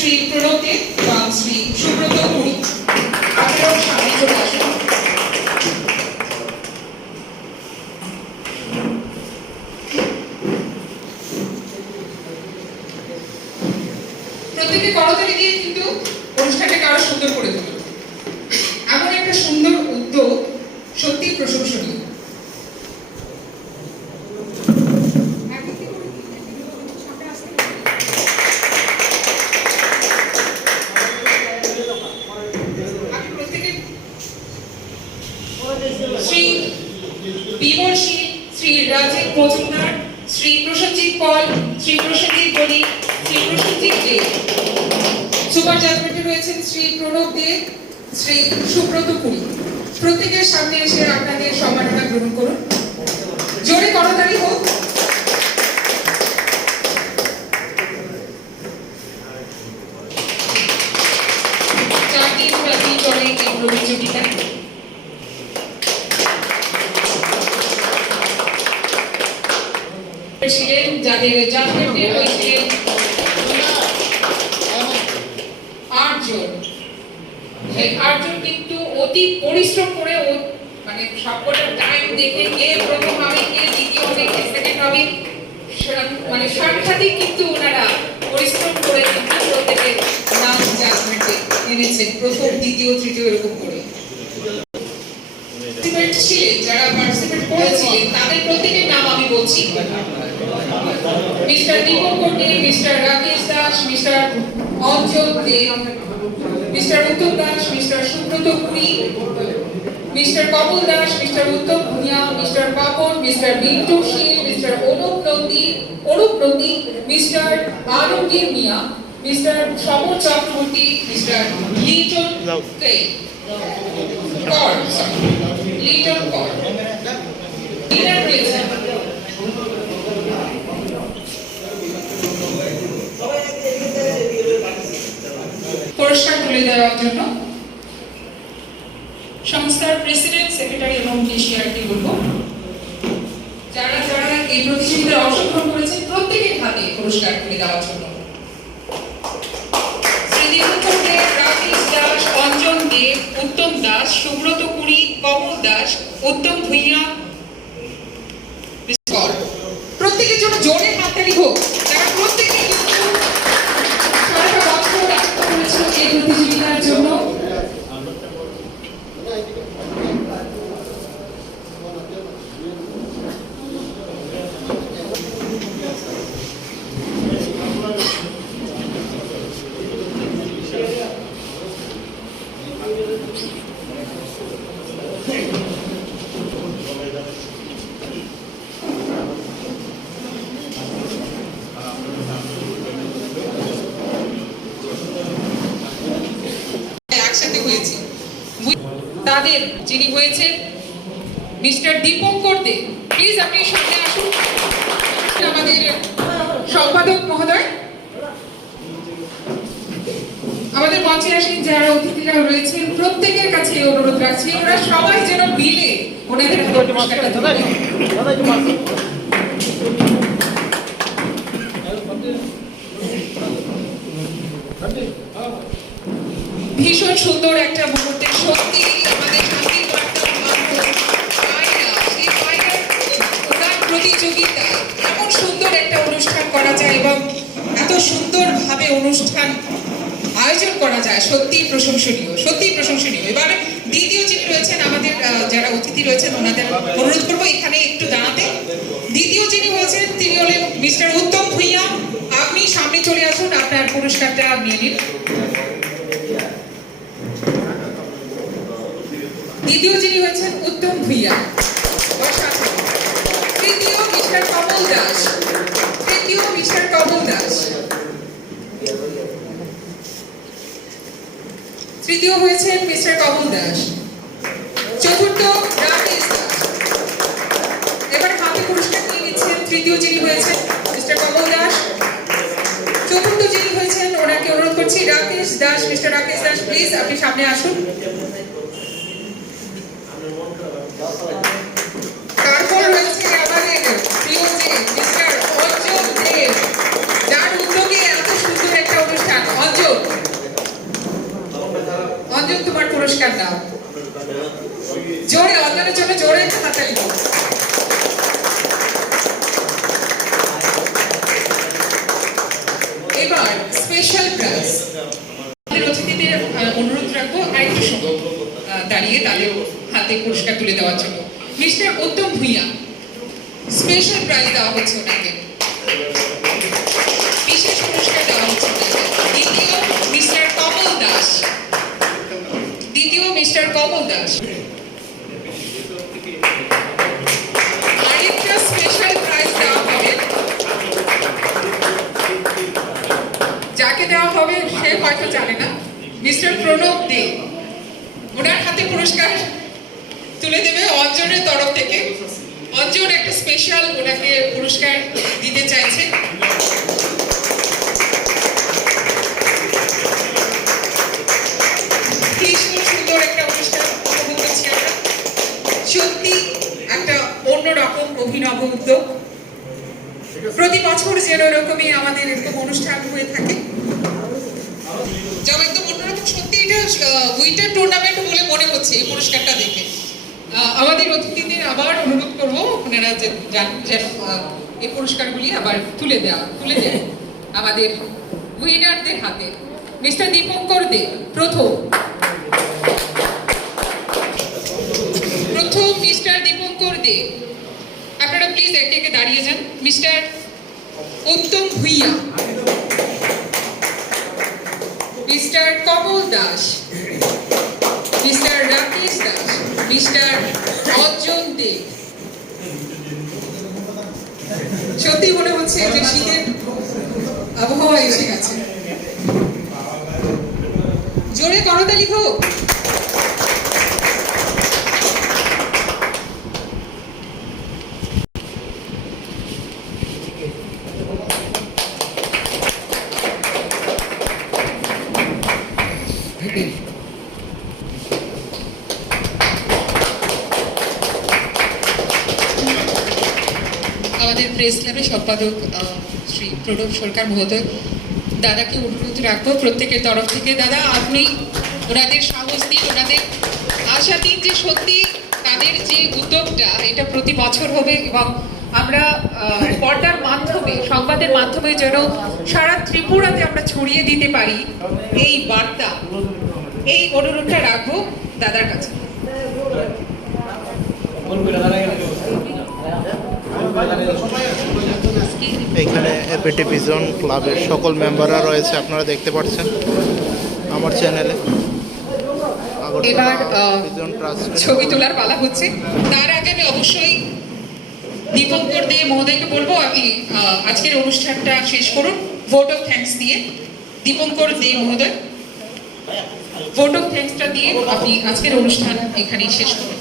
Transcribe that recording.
শ্রী প্রণব দে এবং শ্রী সুব্রত পুরী। আপনারাও সামনে চলে আসুন। প্রত্যেকে করতালি দিয়ে কিন্তু অনুষ্ঠানটাকে আরো সুন্দর করে তুলুন। এমন একটা সুন্দর উদ্যোগ সত্যি প্রশংসনীয়। শ্রী বিমল শীল, শ্রী রাজীব মজুমদার, শ্রী প্রসেনজিৎ পল, শ্রী প্রসেনজিৎ বণিক, শ্রী প্রসেনজিৎ দে। সুপার জাজমেন্টে রয়েছেন শ্রী প্রণব দে, শ্রী সুব্রত পুরী। প্রত্যেকের সামনে এসে আপনাদের সম্মাননা গ্রহণ করুন। জোরে করতালি হোক। চার দিন ব্যাপী চলে এই প্রতিযোগিতা। ছিলেন যাদের জাজমেন্টে হয়েছিলেন 8 জন। সেই 8 জন কিন্তু অতি পরিশ্রম করে মানে সবকটা টাইম দেখে কে প্রথম হবে, কে দ্বিতীয় হবে, কে সেকেন্ড হবে, মানে সাংঘাতিক কিন্তু ওনারা পরিশ্রম করে কিন্তু প্রত্যেকের নাম জাজমেন্টে এনেছেন, প্রথম দ্বিতীয় তৃতীয় এরকম করে। ছিলেন যারা পার্টিসিপেট করেছিলেন তাদের প্রত্যেকের নাম আমি বলছি। মিস্টার দীপঙ্কর দে, মিস্টার রাকেশ দাস, মিস্টার অঞ্চল দে, মিস্টার উত্তম Das, mister Subrata Puri, mister Kamal Das, mister উত্তম ভুঁইয়া, মিস্টার পাপন, মিস্টার বিন্টু শীল, মিস্টার অনুপ নন্দী, মিস্টার আলমগীর মিয়া, মিস্টার সমর চক্রবর্তী, মিস্টার লিটন কর। ডিনার রয়েছে পুরস্কার তুলে দেওয়ার জন্য সংস্থার প্রেসিডেন্ট, সেক্রেটারি এবং কেশিয়ারকে বলবো যারা যারা এই প্রতিযোগিতায় অংশগ্রহণ করেছেন প্রত্যেকের হাতে পুরস্কার তুলে দেওয়ার জন্য। শ্রী দীপঙ্কর দে, রাকেশ দাস, অঞ্জন দে, উত্তম দাস, সুব্রত পুরী, কমল দাস, উত্তম ভুঁইয়া। প্রত্যেকের জন্য জোরে হাততালি হোক। যারা প্রত্যেকে সারাটা বছর রাস্তা করেছিল এই প্রতিযোগিতার জন্য। তাদের যিনি হয়েছেন মিস্টার দীপঙ্কর দে, প্লিজ আপনি সামনে আসুন। আমাদের সম্পাদক মহোদয়, আমাদের মঞ্চে আসেন যারা অতিথিরা রয়েছেন প্রত্যেকের কাছে অনুরোধ রাখছি ওরা সবাই যেন মিলে ওনাদের পুরস্কারটা দেন। ভীষণ সুন্দর একটা মুহূর্তে, সত্যি আমাদের শান্তির প্রতিযোগিতায় এমন সুন্দর একটা অনুষ্ঠান করা যায় এবং এত সুন্দরভাবে অনুষ্ঠান আয়োজন করা যায়, সত্যি প্রশংসনীয়। এবার দ্বিতীয় যিনি রয়েছেন আমাদের যারা অতিথি রয়েছেন ওনাদের অনুরোধ করবো এখানে একটু দাঁড়াতে। দ্বিতীয় যিনি হয়েছেন তিনি হলেন মিস্টার উত্তম ভুঁইয়া। আপনি সামনে চলে আসুন, আপনার পুরস্কারটা নিয়ে নিন। দ্বিতীয় যিনি হয়েছেন উত্তম ভুঁইয়া। তৃতীয় মিস্টার কমল দাস। তৃতীয় হয়েছেন মিস্টার কমল দাস। চতুর্থ রাকেশ দাস। এবার হাতে পুরস্কার নিয়ে নিচ্ছেন তৃতীয় যিনি হয়েছেন মিস্টার কমল দাস। চতুর্থ যিনি হয়েছেন ওনাকে অনুরোধ করছি রাকেশ দাস, মিস্টার রাকেশ দাস প্লিজ আপনি সামনে আসুন। তারপর রয়েছে আমাদের প্রিয় যে মিস্টার অঞ্জন দেব, যার উদ্যোগে এত সুন্দর একটা অনুষ্ঠান। Anjan special prize. আমাদের অতিথিদের অনুরোধ রাখবো আরেকটু সময় দাঁড়িয়ে তাদের হাতে পুরস্কার তুলে দেওয়ার জন্য। মিস্টার উত্তম ভূঁইয়া, স্পেশাল প্রাইজ দেওয়া হচ্ছে ওনাকে, বিশেষ পুরস্কার দেওয়া হচ্ছে ওনাকে। দ্বিতীয় মিস্টার কমল দাস, আরেকটা স্পেশাল প্রাইজ দেওয়া হবে, যাকে দেওয়া হবে সে হয়তো জানে না। মিস্টার প্রণব দে, ওনার হাতে পুরস্কার তুলে দেবে অঞ্জনের তরফ থেকে। অঞ্জন একটা স্পেশাল ওনাকে পুরস্কার দিতে চাইছে। ভীষণ সুন্দর একটা অনুষ্ঠান উপভোগ করছি আমরা। সত্যি একটা অন্যরকম অভিনব উদ্যোগ। প্রতি বছর যেন এরকমই আমাদের এরকম অনুষ্ঠান হয়ে থাকে, যেমন একদম অন্যরকম। সত্যি এটা উইন্টার টুর্নামেন্ট বলে মনে হচ্ছে এই পুরস্কারটা দেখে। আমাদের অতিথিদের আবার অনুরোধ করবো আপনারা যে এই পুরস্কারগুলি আবার তুলে দেন আমাদের উইনারদের হাতে। মিস্টার দীপঙ্কর দে প্রথম মিস্টার দীপঙ্কর দে, আপনারা প্লিজ একে একে দাঁড়িয়ে যান। মিস্টার উত্তম Bhuiyan, mister Kamal Das, mister Rakesh Das, mister Anjan দে। সত্যি মনে হচ্ছে যে শীতের আবহাওয়া এসে গেছে। জোরে করতালি হোক। আমাদের প্রেস ক্লাবের সম্পাদক শ্রী প্রণব সরকার মহোদয়, দাদাকে অনুরোধ রাখবো প্রত্যেকের তরফ থেকে, দাদা আপনি ওনাদের সাহস দিন, ওনাদের আশা দিন যে সত্যি তাদের যে উদ্যোগটা এটা প্রতি বছর হবে এবং আমরা পর্দার মাধ্যমে, সংবাদের মাধ্যমে যেন সারা ত্রিপুরাতে আমরা ছড়িয়ে দিতে পারি এই বার্তা, এই অনুরোধটা রাখবো দাদার কাছে। এখানে এপিটি ভিশন ক্লাবের সকল মেম্বাররা রয়েছে, আপনারা দেখতে পাচ্ছেন আমার চ্যানেলে। এবার ছবি তোলার পালা হচ্ছে। তার আগে আমি অবশ্যই দীপঙ্কর দে মহোদয়কে বলবো আপনি আজকের অনুষ্ঠানটা শেষ করুন ভোট অফ থ্যাঙ্কস দিয়ে। দীপঙ্কর দে মহোদয়, ভোট অফ থ্যাঙ্কসটা দিয়ে আপনি আজকের অনুষ্ঠান এখানেই শেষ করুন।